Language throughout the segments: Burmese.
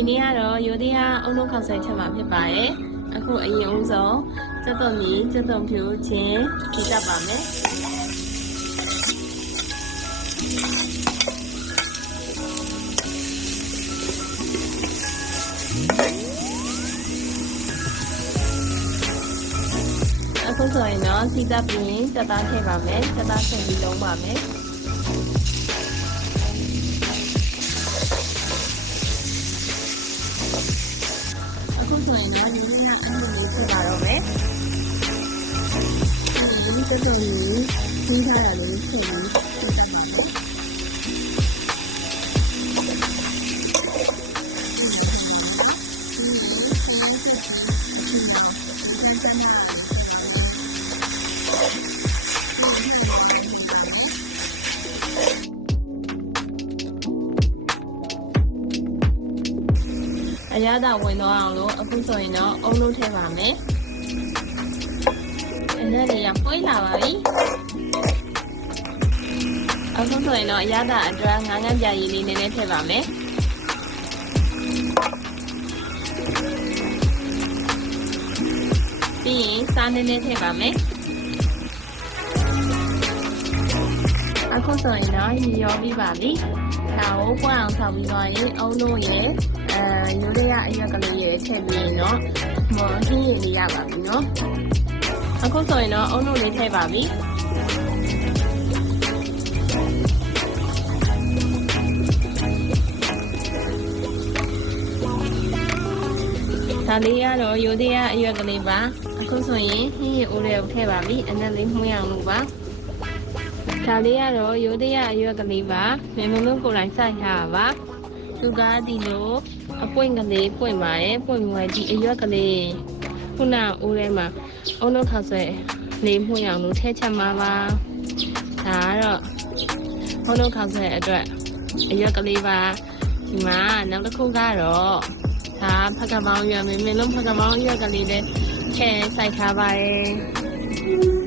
ဒီနေ့ကတော့ရိုးသေးရအုံလုံးခောက်ဆွဲချက်မှာဖြစ်ပါတယ်အခုအရင်ဦးဆုံးစက်တုံကြီးစက်တုံဖြူချင်းဖြည့်တတ်ပါမယ်အခုဆိုရင်တော့စီတပ်ပြီးရင်တက်သားထည့်ပါမယ်တက်သားထည့်ပြီးလုံးပါမယ် အခုဆိုရင်တော့ဒီနေ့ကအမှုလေးဖြစ်ပါတော့မယ်။ဒီစက်တုံးကြီး အရသာဝင်တော့အောင်လို့အခုဆိုရင်တော့အုံလုံးထည့်ပါမယ်။အဲ့ဒါလေးကပွေးလာပါပြီ။အခုဆိုရင်တော့အရသာအတွက်ငါးငန်းပြာရည်လေးနည်းနည်းထည့်ပါမယ်။ပြီးရင်စားနည်းနည်းထည့်ပါမယ်။ အခုဆိုရင်တော့ရေရောပြီးပါပြီ။ဒါကိုပွားအောင်ဆောက်ပြီးသွားရင်အုံလုံးရဲ့အဲရိုးရရအရက်ကလေးရဲ့ထည့်ပြီးရင်တော့မော်ဟင်းရည်လေးရပါပြီနော်။အခုဆိုရင်တော့အုံလုံးလေးထည့်ပါပြီ။ဒါလေးကတော့ရိုးသေးရအရွက်ကလေးပါအခုဆိုရင်ဟင်းရည်အိုးလေးကိုထည့်ပါပြီအနက်လေးမှုရအောင်လို့ပါ ဒါလေးကတော့ရိုးသေးရအရွက်ကလေးပါမင်းမလုံးကိုယ်တိုင်စိုက်ထားတာပါသူကဒီလိုအပွင့်ကလေးပွင့်ပါတယ်ပွင့်ပြီးတော့ဒီအရွက်ကလေးခုနအိုးထဲမှာအုံလုံးခါဆွဲလေးမှုရအောင်လို့ထည့်ချက်မှာပါဒါကတော့အုံလုံးခါဆွဲအတွက်အရွက်ကလေးပါဒီမှာနောက်တစ်ခုကတော့ဒါဖက်ကပောင်းရွက်မင်းမင်းလုံးဖက်ကပောင်းရွက်ကလေးလည်းချဲစိုက်ထားပါတယ်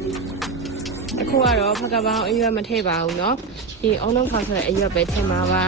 အခုကတော့ဖက်ကပောင်းအရွက်မထည့်ပါဘူးเนาะဒီအုံလုံးခေါက်ဆိုတဲ့အရွက်ပဲထည့်မှာပါ